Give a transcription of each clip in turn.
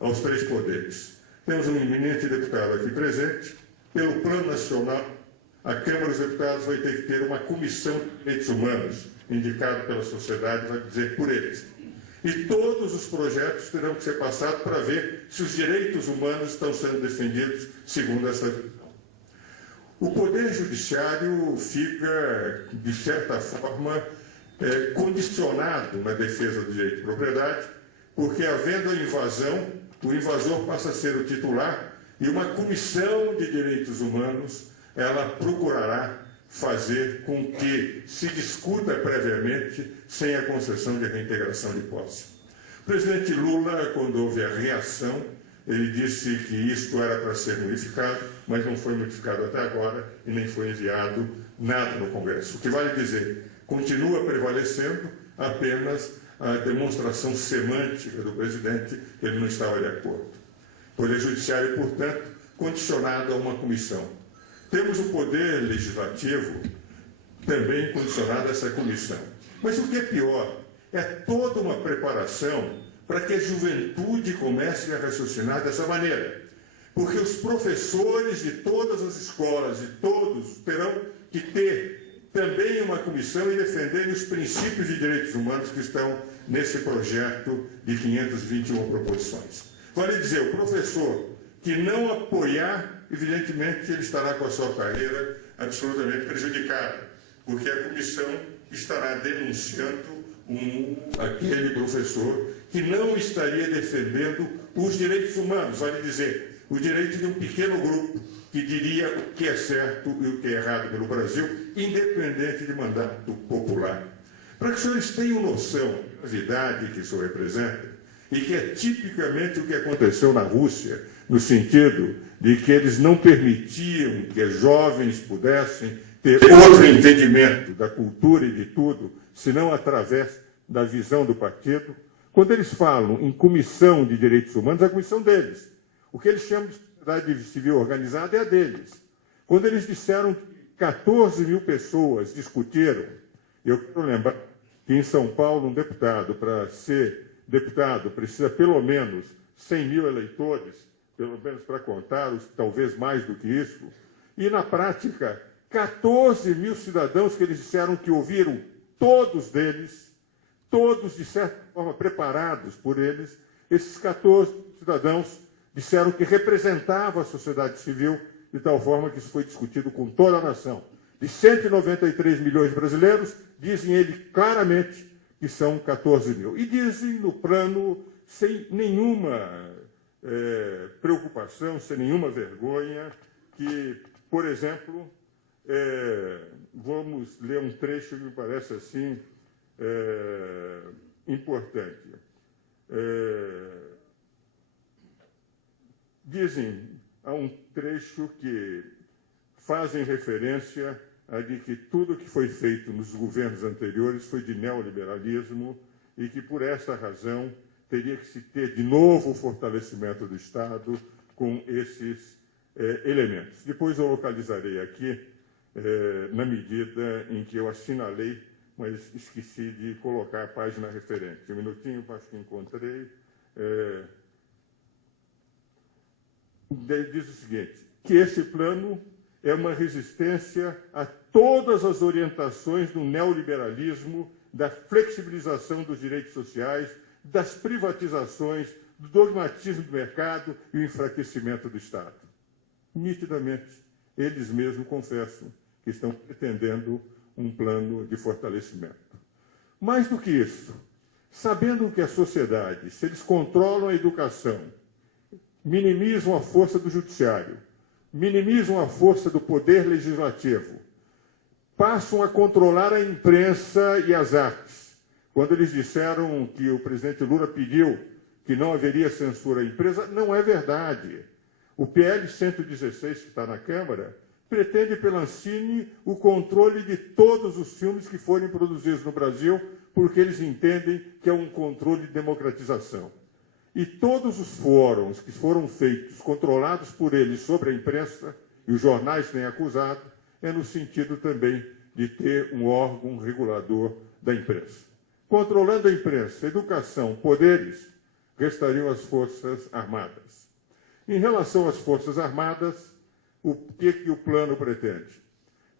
aos três poderes. Temos um eminente deputado aqui presente. Pelo Plano Nacional, a Câmara dos Deputados vai ter que ter uma comissão de direitos humanos, indicada pela sociedade, vai dizer por eles. E todos os projetos terão que ser passados para ver se os direitos humanos estão sendo defendidos segundo essa visão. O Poder Judiciário fica, de certa forma, condicionado na defesa do direito de propriedade, porque, havendo a invasão, o invasor passa a ser o titular e uma comissão de direitos humanos ela procurará fazer com que se discuta previamente sem a concessão de reintegração de posse. O presidente Lula, quando houve a reação, ele disse que isto era para ser modificado, mas não foi modificado até agora e nem foi enviado nada no Congresso. O que vale dizer, continua prevalecendo apenas a demonstração semântica do presidente que ele não estava de acordo. O Poder Judiciário, portanto, condicionado a uma comissão. Temos o Poder Legislativo também condicionado a essa comissão. Mas o que é pior, é toda uma preparação para que a juventude comece a raciocinar dessa maneira. Porque os professores de todas as escolas, de todos, terão que ter também uma comissão e defenderem os princípios de direitos humanos que estão nesse projeto de 521 proposições. Vale dizer, o professor que não apoiar, evidentemente, ele estará com a sua carreira absolutamente prejudicada, porque a comissão estará denunciando aquele professor que não estaria defendendo os direitos humanos, vale dizer, o direito de um pequeno grupo que diria o que é certo e o que é errado pelo Brasil, independente de mandato popular. Para que os senhores tenham noção da gravidade que isso representa, e que é tipicamente o que aconteceu na Rússia, no sentido de que eles não permitiam que os jovens pudessem ter outro entendimento da cultura e de tudo, senão através da visão do partido. Quando eles falam em comissão de direitos humanos, é a comissão deles. O que eles chamam de sociedade civil organizada é a deles. Quando eles disseram que 14 mil pessoas discutiram, eu quero lembrar que em São Paulo um deputado, para ser deputado, precisa pelo menos 100 mil eleitores, pelo menos para contar, talvez mais do que isso. E, na prática, 14 mil cidadãos que eles disseram que ouviram, todos deles, todos, de certa forma, preparados por eles, esses 14 cidadãos disseram que representavam a sociedade civil, de tal forma que isso foi discutido com toda a nação. De 193 milhões de brasileiros, dizem ele claramente que são 14 mil. E dizem no plano, sem nenhuma preocupação, sem nenhuma vergonha, que, por exemplo, vamos ler um trecho que me parece assim importante. Dizem, há um trecho que fazem referência a de que tudo que foi feito nos governos anteriores foi de neoliberalismo e que, por esta razão, teria que se ter de novo o fortalecimento do Estado com esses elementos. Depois eu localizarei aqui, na medida em que eu assinalei, mas esqueci de colocar a página referente. Um minutinho, acho que encontrei. Diz o seguinte, que esse plano é uma resistência a todas as orientações do neoliberalismo, da flexibilização dos direitos sociais, das privatizações, do dogmatismo do mercado e o enfraquecimento do Estado. Nitidamente, eles mesmos confessam que estão pretendendo um plano de fortalecimento. Mais do que isso, sabendo que a sociedade, se eles controlam a educação, minimizam a força do judiciário, minimizam a força do poder legislativo, passam a controlar a imprensa e as artes. Quando eles disseram que o presidente Lula pediu que não haveria censura à imprensa, não é verdade. O PL 116, que está na Câmara, pretende pela Ancine o controle de todos os filmes que forem produzidos no Brasil, porque eles entendem que é um controle de democratização. E todos os fóruns que foram feitos, controlados por eles sobre a imprensa, e os jornais têm acusado, é no sentido também de ter um órgão regulador da imprensa. Controlando a imprensa, educação, poderes, restariam as Forças Armadas. Em relação às Forças Armadas, o que o plano pretende?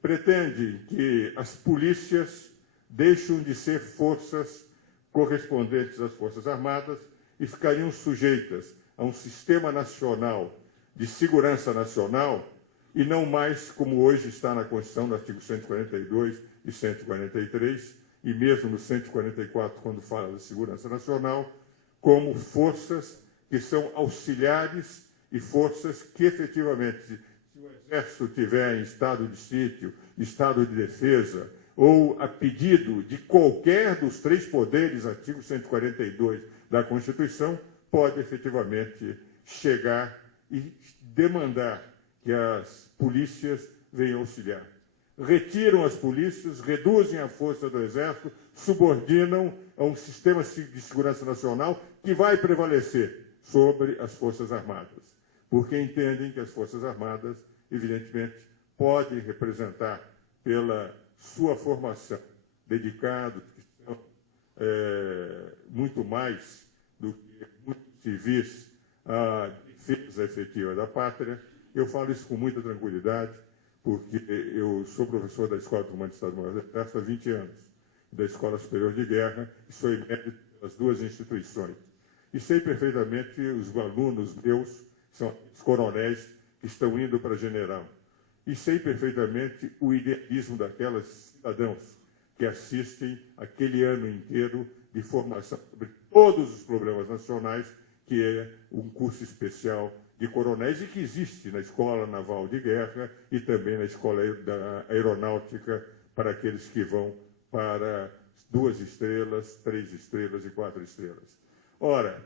Pretende que as polícias deixem de ser forças correspondentes às Forças Armadas e ficariam sujeitas a um sistema nacional de segurança nacional e não mais como hoje está na Constituição, no artigo 142 e 143, e mesmo no 144, quando fala de segurança nacional, como forças que são auxiliares e forças que, efetivamente, se o Exército tiver em estado de sítio, estado de defesa, ou a pedido de qualquer dos três poderes, artigo 142 da Constituição, pode, efetivamente, chegar e demandar que as polícias venham auxiliar. Retiram as polícias, reduzem a força do Exército, subordinam a um sistema de segurança nacional que vai prevalecer sobre as Forças Armadas, porque entendem que as Forças Armadas, evidentemente, podem representar, pela sua formação, dedicados, que são muito mais do que muitos civis à defesa efetiva da pátria. Eu falo isso com muita tranquilidade, porque eu sou professor da Escola de Comandos do Estado-Maior do Exército há 20 anos, da Escola Superior de Guerra, e sou emérito das duas instituições. E sei perfeitamente os alunos meus, são os coronéis, que estão indo para general. E sei perfeitamente o idealismo daquelas cidadãos que assistem aquele ano inteiro de formação sobre todos os problemas nacionais, que é um curso especial de coronéis e que existe na Escola Naval de Guerra e também na Escola da Aeronáutica para aqueles que vão para 2 estrelas, 3 estrelas e 4 estrelas. Ora,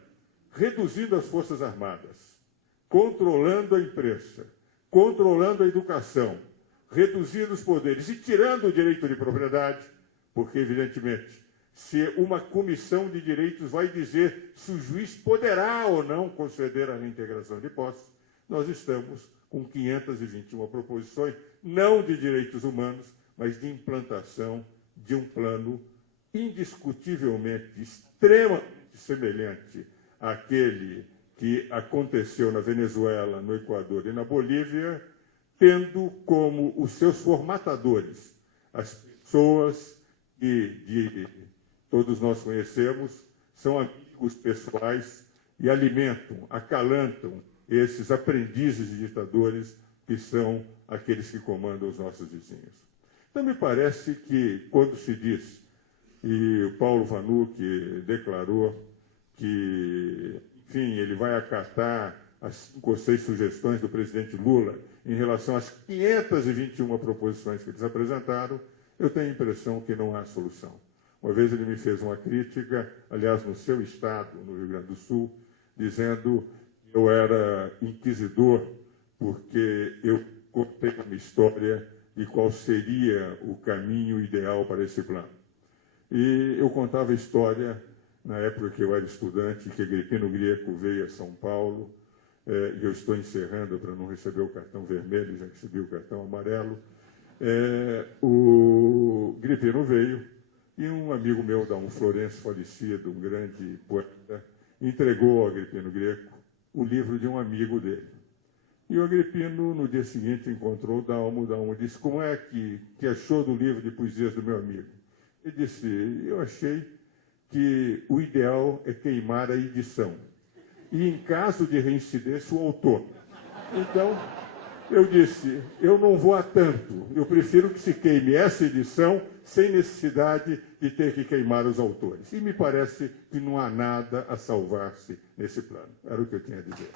reduzindo as Forças Armadas, controlando a imprensa, controlando a educação, reduzindo os poderes e tirando o direito de propriedade, porque, evidentemente, se uma comissão de direitos vai dizer se o juiz poderá ou não conceder a reintegração de posse, nós estamos com 521 proposições, não de direitos humanos, mas de implantação de um plano indiscutivelmente extremamente semelhante àquele que aconteceu na Venezuela, no Equador e na Bolívia, tendo como os seus formatadores as pessoas que todos nós conhecemos, são amigos pessoais e alimentam, acalantam esses aprendizes de ditadores que são aqueles que comandam os nossos vizinhos. Então, me parece que, quando se diz, e o Paulo Vanuc declarou que, enfim, ele vai acatar as 5 ou 6 sugestões do presidente Lula em relação às 521 proposições que eles apresentaram, eu tenho a impressão que não há solução. Uma vez ele me fez uma crítica, aliás, no seu estado, no Rio Grande do Sul, dizendo que eu era inquisidor porque eu contei uma história de qual seria o caminho ideal para esse plano. E eu contava a história, na época que eu era estudante, que Agripino Grieco veio a São Paulo, e eu estou encerrando para não receber o cartão vermelho, já recebi o cartão amarelo. O Agripino veio, e um amigo meu, Dom Florencio, falecido, um grande poeta, entregou ao Agripino Grieco o livro de um amigo dele. E o Agripino, no dia seguinte, encontrou o Dalmo disse, como é que achou do livro de poesias do meu amigo? Ele disse, eu achei que o ideal é queimar a edição. E, em caso de reincidência, o autor. Então, eu disse, eu não vou a tanto, eu prefiro que se queime essa edição sem necessidade de ter que queimar os autores. E me parece que não há nada a salvar-se nesse plano. Era o que eu tinha a dizer.